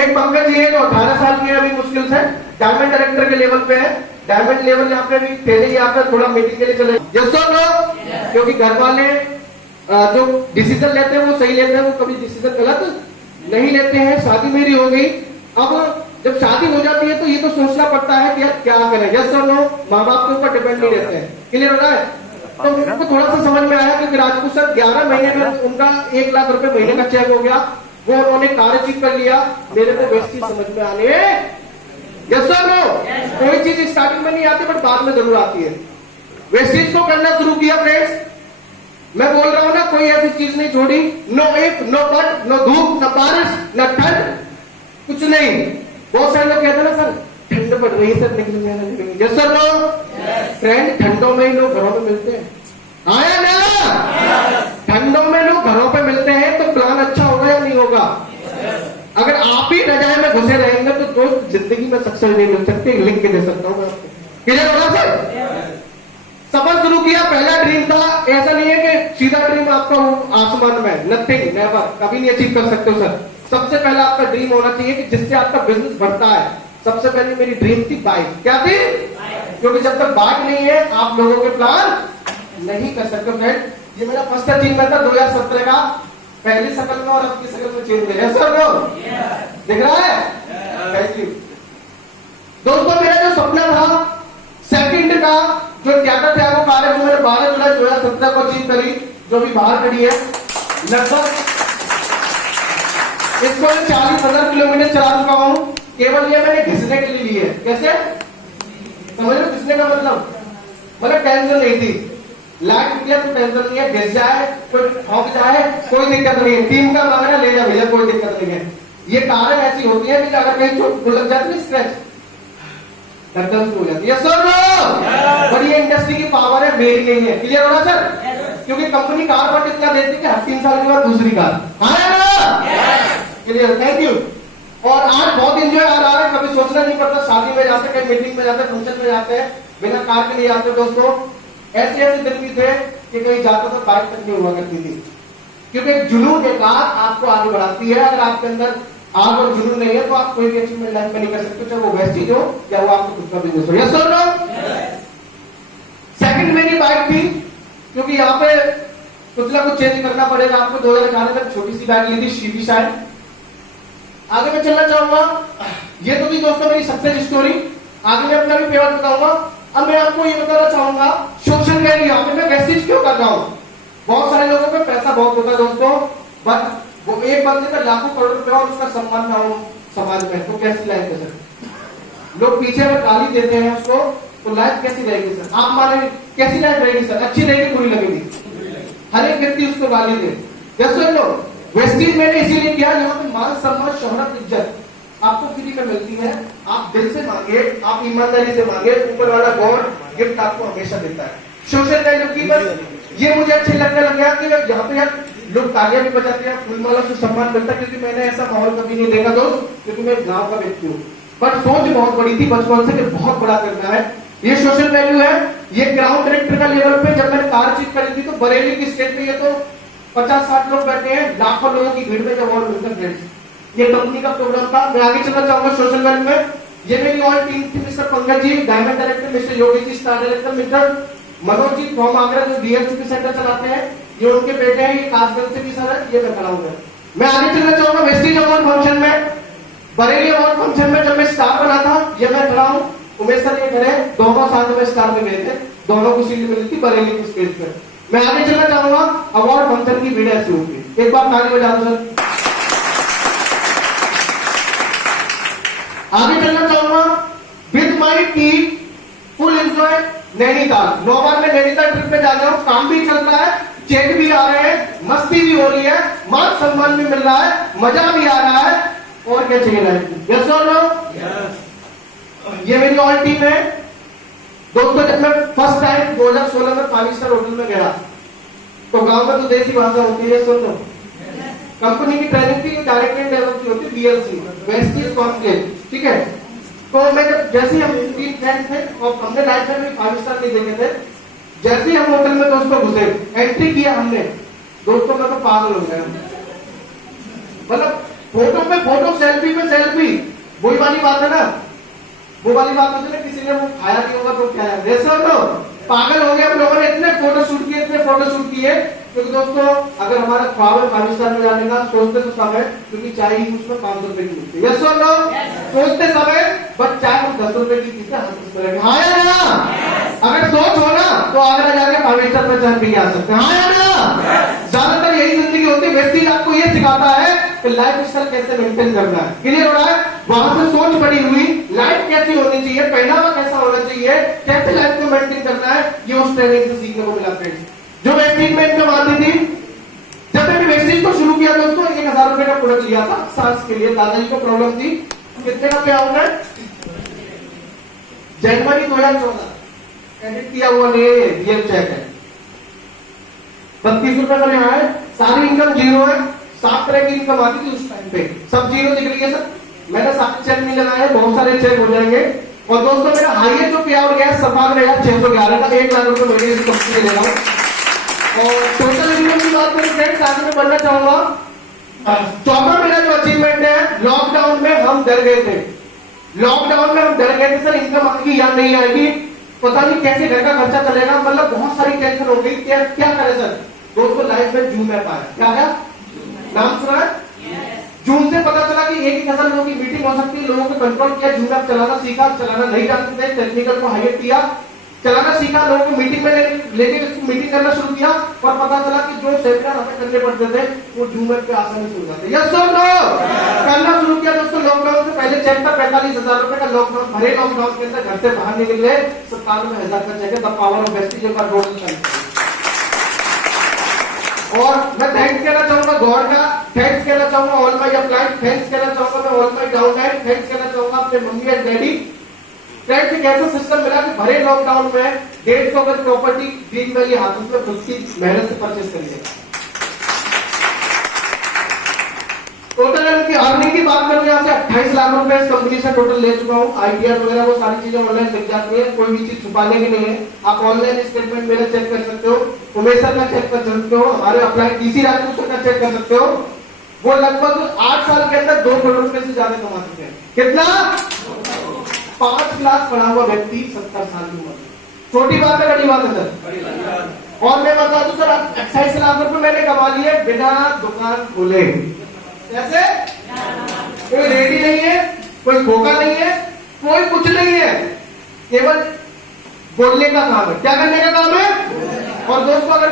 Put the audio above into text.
एक पंकज जी है जो 18 साल के अभी मुश्किल से डायमंड डायरेक्टर के लेवल पे है। डायमंड लेवल यहाँ पे भी पहले ही यहाँ पे थोड़ा मीटिंग के लिए चले। यस और नो? क्योंकि घर वाले जो डिसीजन लेते हैं वो सही लेते हैं, वो कभी डिसीजन गलत नहीं लेते हैं। शादी मेरी हो गई, अब जब शादी हो जाती है तो ये तो सोचना पड़ता है कि यार क्या करें। यस और नो? माँ बाप के ऊपर डिपेंड नहीं रहते हैं। क्लियर हो रहा है? तो उनको थोड़ा सा समझ में आया कि राजपूत सर 11 महीने में उनका 1 लाख रुपए महीने का चेक हो गया, वो उन्होंने कार्य चीज कर लिया। मेरे को बेस्ट चीज समझ में आने। यस और नो? कोई चीज स्टार्टिंग में नहीं आती बट बाद में जरूर आती है। वेस्टेज को करना शुरू किया फ्रेंड्स। मैं बोल रहा हूं ना, कोई ऐसी चीज नहीं छोड़ी। No if no but, no धूप, न बारिश, न ठंड, कुछ नहीं। बहुत सारे लोग कहते हैं ना सर ठंड पड़ रही है सर निकलेंगे। Yes sir no? फ्रेंड ठंडों में ही लोग घरों में मिलते हैं। आया ना? ठंडों में लोग घरों पे मिलते हैं तो प्लान अच्छा होगा या नहीं होगा? अगर आप ही रजाई में घुसे रहेंगे तो दोस्त जिंदगी में सक्सेस नहीं मिल सकती। लिख के दे सकता हूं मैं आपको। क्लियर हो रहा सर? सफर शुरू किया, पहला ड्रीम था। ऐसा नहीं है कि सीधा ड्रीम आपका आसमान में, नथिंग, नेवर, कभी नहीं अचीव कर सकते हो सर। सबसे पहला आपका ड्रीम होना चाहिए कि जिससे आपका बिजनेस बढ़ता है। सबसे पहले मेरी ड्रीम थी बाइक। क्या थी? क्योंकि जब तक बाइक नहीं है आप लोगों के प्लान नहीं कर सकते। फ्रेंड ये मेरा फर्स्ट ड्रीम था 2017 का, पहली शक्ल में और अब की शक्ल में चेंज है सर नो? दिख रहा है? थैंक यू दोस्तों। मेरा जो सपना था सेकंड का जो ज्यादा थे वो कार्य जो मैंने 12 जुलाई 2017 को अचीव करी, जो भी बाहर खड़ी है, लगभग इसको 40,000 किलोमीटर चला चुका हूं। केवल ये मैंने घिसने के लिए ली है। कैसे समझ लो घिसने का मतलब टेंशन नहीं थी। लाइट किया तो टेंशन नहीं है, घिस जाए कोई ठोक जाए कोई दिक्कत नहीं है। टीम का मांगना ले जा भैया, कोई दिक्कत नहीं है। ये कारें ऐसी होती है कि अगर कहीं चोट लग जाती है स्क्रैच दर्द हो जाती है सर नो? बड़ी इंडस्ट्री की पावर है, मेरी नहीं है। क्लियर हो रहा सर? क्योंकि कंपनी कार पर इतना देती है कि हर 3 साल के बाद दूसरी कार आया ना। क्लियर? Thank you. और आज बहुत एंजॉय आ रहा है। कभी सोचना नहीं पड़ता, शादी में जाते, कहीं मीटिंग में जाते, फंक्शन में जाते हैं, बिना कार के लिए आते। दोस्तों ऐसे ऐसे दिन भी थे कि कहीं जाता तो बाइक तक नहीं हुआ करती थी। क्योंकि जुनून एक कार आपको आगे बढ़ाती है। अगर आपके अंदर आग और जुनून नहीं है तो आप कोई भी अचीवमेंट लाइफ में नहीं कर सकते, चाहे वो वेस्टेज हो या वो आपको खुद का बिजनेस हो। यस और नो? सेकंड मेरी बाइक थी, क्योंकि यहाँ पे कुछ ना कुछ चेंज करना पड़ेगा आपको। 2018 में छोटी सी बाइक ली थी, शीवी शायद। आगे मैं चलना चाहूंगा। ये तो भी दोस्तों मेरी सक्सेस स्टोरी। आगे मैं अपना भी पेवर बताऊंगा। अब मैं आपको ये बताना चाहूंगा सोशल मीडिया यहाँ पे मैं वेस्टेज क्यों कर रहा हूँ। बहुत सारे लोगों पे पैसा बहुत होता है दोस्तों, बट वो एक बंदे पे लाखों करोड़ रुपए और उसका सम्मान ना हो समाज में, तो कैसी लाइफ है सर? लोग पीछे में गाली देते हैं उसको, तो लाइफ कैसी रहेगी सर? आप माने कैसी लाइफ रहेगी सर? अच्छी रहेगी, बुरी लगेगी? हर एक व्यक्ति उसको गाली दे। जैसे लो वेस्टेज मैंने इसीलिए किया, यहाँ पे मान सम्मान शोहरत इज्जत आपको फ्री में मिलती है। आप दिल से मांगे, आप ईमानदारी से मांगे, ऊपर वाला गॉड गिफ्ट आपको हमेशा देता है। सोशल वैल्यू की बस ये मुझे अच्छे लगने लग गया कि यहाँ पे यार लोग तालियां भी बजाते हैं, फूलमाला से सम्मान मिलता है। क्योंकि मैंने ऐसा माहौल कभी नहीं देखा दोस्त, क्योंकि मैं गांव का व्यक्ति हूँ। बट सोच बहुत बड़ी थी बचपन से कि बहुत बड़ा करना है। ये सोशल वैल्यू है। ये ग्राउंड डायरेक्टर का लेवल पे जब मैंने कार चीज करी थी तो बरेली की स्टेट पे ये तो 50-60 लोग बैठे हैं, लाखों लोगों की भीड़ में जब अवार्ड मिलता फ्रेंड्स। ये कंपनी का प्रोग्राम था। मैं आगे चलना चाहूंगा सोशल वैल्यू में। ये मेरी ऑल टीम थी, mister Pankaj ji diamond director, mister Yogi ji star director, mister Manoj ji from Agra जो डीएमसीपी सेंटर चलाते हैं, ये उनके बेटे हैं। ये कासगंज से भी सर है, ये मैं खड़ा हूं। मैं आगे चलना चाहूंगा वेस्टेज अवार्ड फंक्शन में, बरेली अवार्ड फंक्शन में जब मैं स्टार बना था, ये मैं खड़ा हूं। उमेश सर ये खड़े, दोनों साथ में स्टार में गए थे, दोनों को सीट मिली थी बरेली की स्टेज पे। मैं आगे चलना चाहूंगा अवार्ड फंक्शन की भीड़ ऐसी होगी। एक बार ताली बजा दो सर। आगे चलना चाहूंगा with my team full enjoy Nainital. 9 बार मैं नैनीताल ट्रिप में जा रहा हूँ। काम भी चल रहा है, चेक भी आ रहे हैं, मस्ती भी हो रही है, मान सम्मान भी मिल रहा है, मजा भी आ रहा है। और क्या चाहिए लाइफ में? यस और नो? ये मेरी ऑल टीम है दोस्तों। जब मैं फर्स्ट टाइम 2016 में 5 स्टार होटल में गया तो गांव में तो देसी भाषा होती है, सुन लो। कंपनी की ट्रेनिंग थी, डायरेक्ट लेवल की होती है, बीएलसी वेस्टेज कॉन्क्लेव, ठीक है। तो मैं जैसे ही हम 3 फ्रेंड थे और हमने लाइफ में भी 5 स्टार नहीं देखे थे, जैसे ही हम होटल में दोस्तों घुसे, एंट्री किया हमने, दोस्तों मैं तो पागल हो गया। मतलब फोटो पे फोटो, सेल्फी पे सेल्फी, वही वाली बात है ना, वो वाली बात होती है ना, किसी ने वो खाया नहीं होगा तो क्या है, वैसे तो पागल हो गए हम लोगों ने, इतने फोटो शूट किए, इतने फोटो शूट किए। क्योंकि दोस्तों अगर हमारा ख्वाब है 5 स्टार में जाने का, सोचते तो सब है, क्योंकि चाय ही उसमें 500 रुपए की मिलती है, यस और नो, सोचते सब है, बट चाय हम 10 रुपए की पीते हैं, हाँ या ना? अगर सोच हो ना तो आगरा जाके 5 स्टार में चाय पी आ सकते हैं, हाँ या ना? ज्यादातर यही जिंदगी होती है। वेस्टीज आपको ये सिखाता है कि लाइफ स्टाइल कैसे मेंटेन करना है, क्लियर हो रहा है? वहां से सोच बड़ी हुई, लाइफ कैसी होनी चाहिए, पहनावा कैसा होना चाहिए, कैसे लाइफ को मेंटेन करना है, ये उस ट्रेनिंग से सीखने को मिला फ्रेंड्स। जो वेस्टीज में इनकम आती थी, जब मैंने वेस्टीज को शुरू किया दोस्तों, 1000 रुपए का प्रोडक्ट लिया था सांस के लिए, दादाजी को प्रॉब्लम थी, कितने का पे आउट है? जनवरी 2014 एडिट किया हुआ नहीं, रियल चेक है, 32 रुपए का यहाँ है, सारी इनकम जीरो है, 7 तरह की इनकम आती थी उस टाइम पे, सब जीरो दिख रही है सर, मैंने सारे चेक नहीं लगाए, बहुत सारे चेक हो जाएंगे। और दोस्तों मेरा हाईएस्ट जो पे आउट गया 57,611 का, 1 लाख रुपए महीने इस कंपनी से ले रहा हूँ। और टोटल इनकम की बात करें फ्रेंड्स, आगे मैं बढ़ना चाहूंगा। चौथा मेरा जो अचीवमेंट है, लॉकडाउन में हम डर गए थे, लॉकडाउन में हम डर गए थे सर इनकम आएगी या नहीं आएगी, पता नहीं कैसे घर का खर्चा चलेगा, मतलब बहुत सारी टेंशन हो गई, क्या करें सर। दोस्तों लाइफ में जूम ऐप आया, क्या है नाम सुना है? जूम से पता चला कि 1,000 लोगों की मीटिंग हो सकती है, लोगों को कंट्रोल किया, जूम ऐप चलाना सीखा, चलाना नहीं जानते थे, टेक्निकल को हायर किया, चलाना सीखा, लोगों को मीटिंग में लेके मीटिंग करना शुरू किया, और पता चला कि जो सेमिनार हमें करने पड़ते थे वो जूम ऐप पे आसानी से हो जाते। यस और नो? करना शुरू किया दोस्तों लॉकडाउन से पहले। चेक था 45,000 रुपए का, लॉकडाउन भरे लॉकडाउन के अंदर घर से बाहर निकले 97,000 का चेक है, द पावर ऑफ वेस्टीज का रोड। और मैं थैंक्स कहना चाहूंगा गॉड का, थैंक्स कहना चाहूंगा ऑल माय अपलाइड, थैंक्स कहना चाहूंगा मैं ऑल माय डाउनलाइन, थैंक्स कहना चाहूंगा अपने मम्मी एंड डैडी। फ्रेंड्स एक ऐसा सिस्टम मिला कि भरे लॉकडाउन में 150 गज प्रॉपर्टी ग्रीन वैली हाथों में खुद की मेहनत से परचेज करिए। टोटल इनकी अर्निंग की बात करूं, यहाँ से 28 लाख रुपए इस कंपनी से टोटल ले चुका हूँ। आईटीआर वगैरह वो सारी चीजें ऑनलाइन मिल जाती है, कोई भी चीज छुपाने की नहीं है। आप ऑनलाइन स्टेटमेंट मेरा चेक कर सकते हो, उमेशर का चेक कर सकते हो, हमारे अप्लाई डीसी राजपूत का चेक कर सकते हो। वो लगभग 8 साल के अंदर 2 करोड़ रुपए से ज्यादा कमा चुके हैं। कितना? 5 क्लास पढ़ा हुआ व्यक्ति 70 साल की उम्र। छोटी बात है बड़ी बात है सर? और मैं बता दूं सर 28 लाख रुपए मैंने कमा लिए बिना दुकान खोले। कैसे? कोई रेडी नहीं है, कोई धोखा नहीं है, कोई कुछ नहीं है, केवल बोलने का काम है। क्या करने का काम है? और दोस्तों अगर